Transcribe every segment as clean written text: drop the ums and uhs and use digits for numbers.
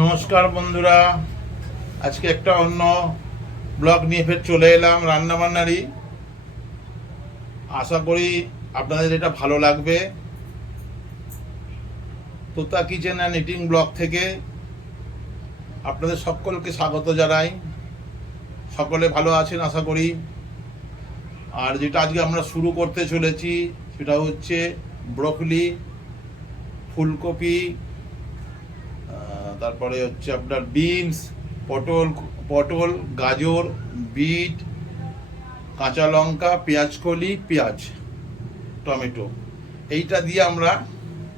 নমস্কার বন্ধুরা, আজকে একটা অন্য ব্লগ নিয়ে ফের চলে এলাম রান্নাবান্নারই। আশা করি আপনাদের এটা ভালো লাগবে। তোতা কিচেন অ্যান্ড ইটিং ব্লগ থেকে আপনাদের সকলকে স্বাগত জানাই। সকলে ভালো আছেন আশা করি। আর যেটা আজকে আমরা শুরু করতে চলেছি সেটা হচ্ছে ব্রকলি, ফুলকপি, তারপরে হচ্ছে আপনার বিনস, পটল পটল গাজর, বিট, কাঁচা লঙ্কা, পেঁয়াজকলি, পেঁয়াজ, টমেটো, এইটা দিয়ে আমরা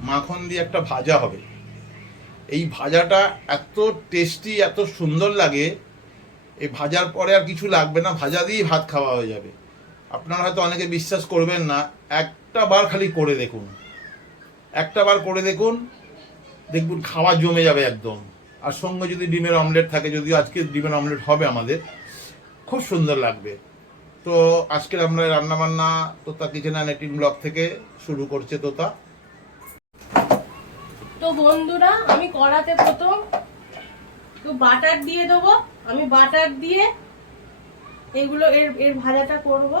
মাখন দিয়ে একটা ভাজা হবে। এই ভাজাটা এত টেস্টি, এত সুন্দর লাগে, এই ভাজার পরে আর কিছু লাগবে না, ভাজা দিয়েই ভাত খাওয়া হয়ে যাবে। আপনারা হয়তো অনেকে বিশ্বাস করবেন না, একটা বার খালি করে দেখুন, একটা বার করে দেখুন, দেখুন খাওয়া জমে যাবে একদম। আর সঙ্গে যদি ডিমের অমলেট থাকে, যদিও আজকে ডিমের অমলেট হবে আমাদের, খুব সুন্দর লাগবে। তো আজকের আমরা রান্নাবান্না তোতা কিচেন অ্যান্ড ইটিং ব্লগ থেকে শুরু করছে তোতা। তো বন্ধুরা, আমি কড়াতে প্রথম তো বাটার দিয়ে দেবো। আমি বাটার দিয়ে এগুলো এর ভাজাটা করব।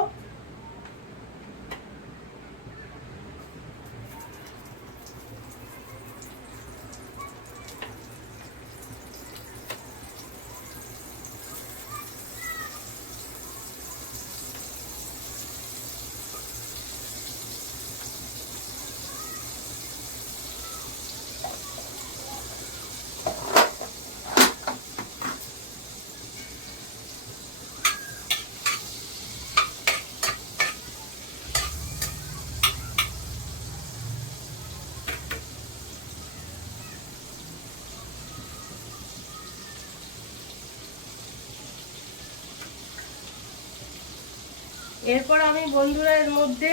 এরপর আমি বন্ধুরা এর মধ্যে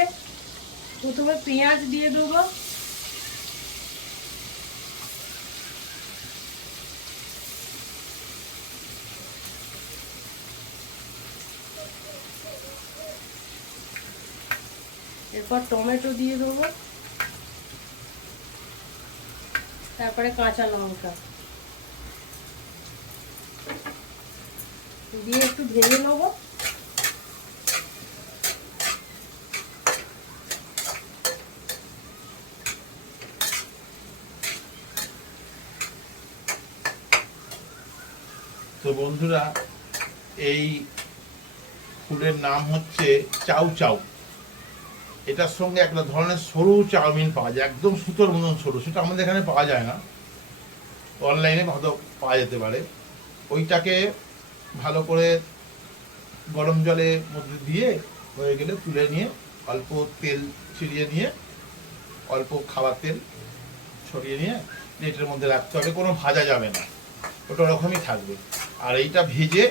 প্রথমে পেঁয়াজ দিয়ে দেবো। এরপর টমেটো দিয়ে দেবো, তারপরে কাঁচা লঙ্কা দিয়ে একটু ভেজে নেবো। তো বন্ধুরা, এই ফুলের নাম হচ্ছে চাউ চাউ। এটার সঙ্গে একটা ধরনের সরু চাউমিন পাওয়া যায়, একদম সুতোর মতন সরু, সেটা আমাদের এখানে পাওয়া যায় না, অনলাইনে হয়তো পাওয়া যেতে পারে। ওইটাকে ভালো করে গরম জলের মধ্যে দিয়ে হয়ে গেলে তুলে নিয়ে অল্প তেল ছিটিয়ে নিয়ে, অল্প খাবার তেল ছড়িয়ে নিয়ে প্লেটের মধ্যে রাখতে হবে, কোনো ভাজা যাবে না, ওটা ওরকমই থাকবে। আর এইটা ভেজে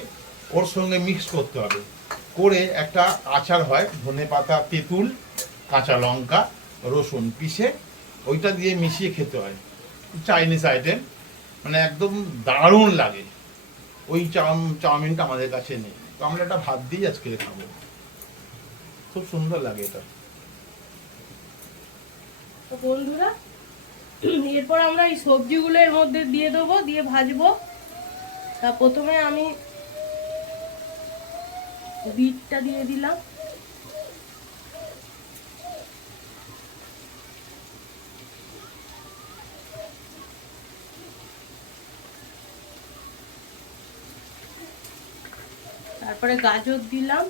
ওর সঙ্গে মিক্স করতে হবে, করে একটা আচার হয়, ধনে পাতা, তেঁতুল, কাঁচা লঙ্কা, রসুন পিষে ওইটা দিয়ে মিশিয়ে খেতে হয়। চাইনিজ আইটেম, মানে একদম দারুণ লাগে। ওই চাউমিনটা আমাদের কাছে নেই, তো আমরা এটা ভাত দিয়ে আজকে খাবো, খুব সুন্দর লাগে এটা। তো বন্ধুরা, এরপর আমরা এই সবজিগুলো এর মধ্যে দিয়ে দেবো, দিয়ে ভাজবো। তা প্রথমে আমি বিটটা দিয়ে দিলাম, তারপরে গাজর দিলাম,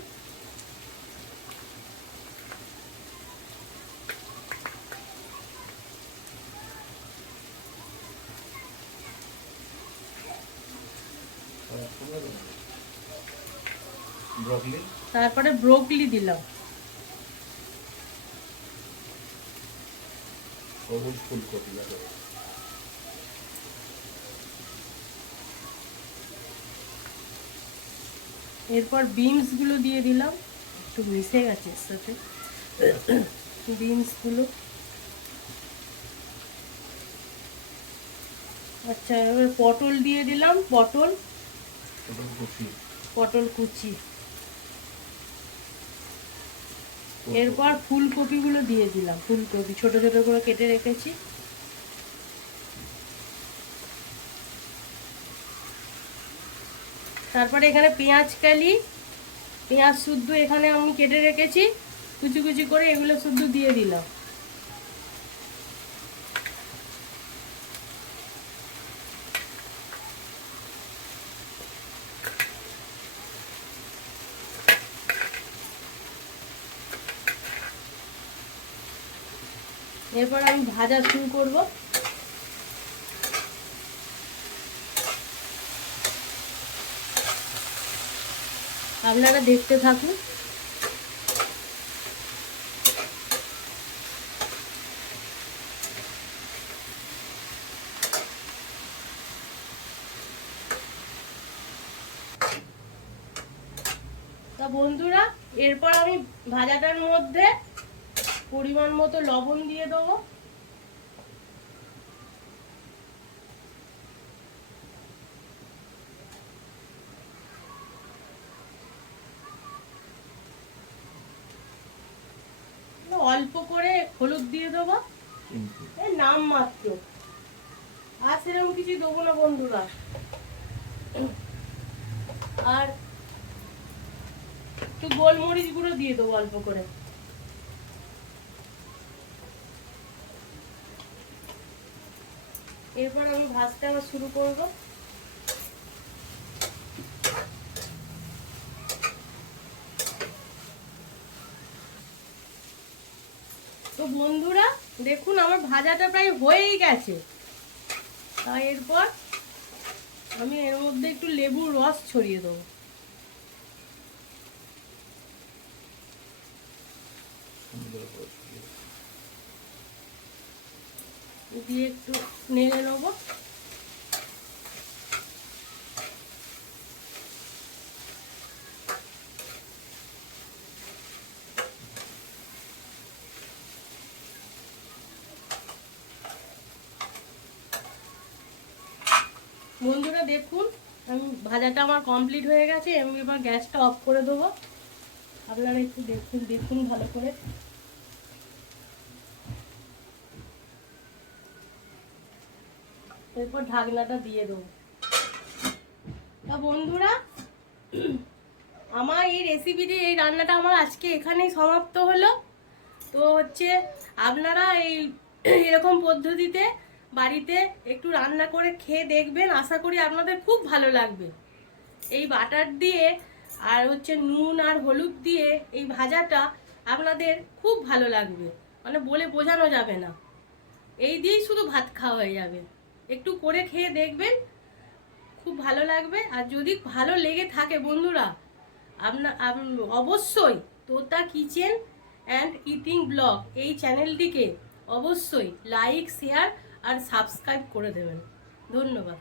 তারপরে ব্রোকলি দিলাম, সবুজ ফুলকপি লাগে। এরপর বিনস গুলো দিয়ে দিলাম, একটু মিশে গেছে এর সাথে বিনস গুলো। আচ্ছা, এবার পটল দিয়ে দিলাম, পটল কুচি। এরপর ফুলকপিগুলো দিয়ে দিলাম, ফুলকপি ছোট ছোট করে কেটে রেখেছি। তারপরে এখানে পেঁয়াজ কালি, পেঁয়াজ শুদ্ধ এখানে আমি কেটে রেখেছি, কুচি কুচি করে এগুলো শুদ্ধ দিয়ে দিলাম। এরপর আমি ভাজা শুরু করব। আপনারা দেখতে থাকুন। তা বন্ধুরা, এরপর আমি ভাজাটার মধ্যে পরিমাণ মতো লবণ দিয়ে দেবো। অল্প করে হলুদ দিয়ে দেবো, এই নাম মাত্র, আর সেরকম কিছু দেবো না বন্ধুরা। আর একটু গোলমরিচ গুঁড়ো দিয়ে দেবো অল্প করে। এরপর আমি ভাজতে আবার শুরু করব। তো বন্ধুরা দেখুন আমার ভাজাটা প্রায় হয়েই গেছে। তাই এরপর আমি এর মধ্যে একটু লেবুর রস ছড়িয়ে দেবো। দিয়ে একটু নেড়ে নেবো। বন্ধুরা দেখুন আমি ভাজাটা আমার কমপ্লিট হয়ে গেছে। আমি এবার গ্যাসটা অফ করে দেবো। আপনারা একটু দেখুন ভালো করে। এরপর ঢাকনাটা দিয়ে দেবো। তা বন্ধুরা আমার এই রেসিপিটি, এই রান্নাটা আমার আজকে এখানেই সমাপ্ত হলো। তো হচ্ছে আপনারা এরকম পদ্ধতিতে বাড়িতে একটু রান্না করে খেয়ে দেখবেন, আশা করি আপনাদের খুব ভালো লাগবে। এই বাটার দিয়ে আর হচ্ছে নুন আর হলুদ দিয়ে এই ভাজাটা আপনাদের খুব ভালো লাগবে, মানে বলে বোঝানো যাবে না। এই দিয়েই শুধু ভাত খাওয়া হয়ে যাবে। একটু করে খেয়ে দেখবেন, খুব ভালো লাগবে। আর যদি ভালো লেগে থাকে বন্ধুরা, অবশ্যই তোতা কিচেন অ্যান্ড ইটিং ব্লগ এই চ্যানেলটিকে অবশ্যই লাইক, শেয়ার আর সাবস্ক্রাইব করে দেবেন। ধন্যবাদ।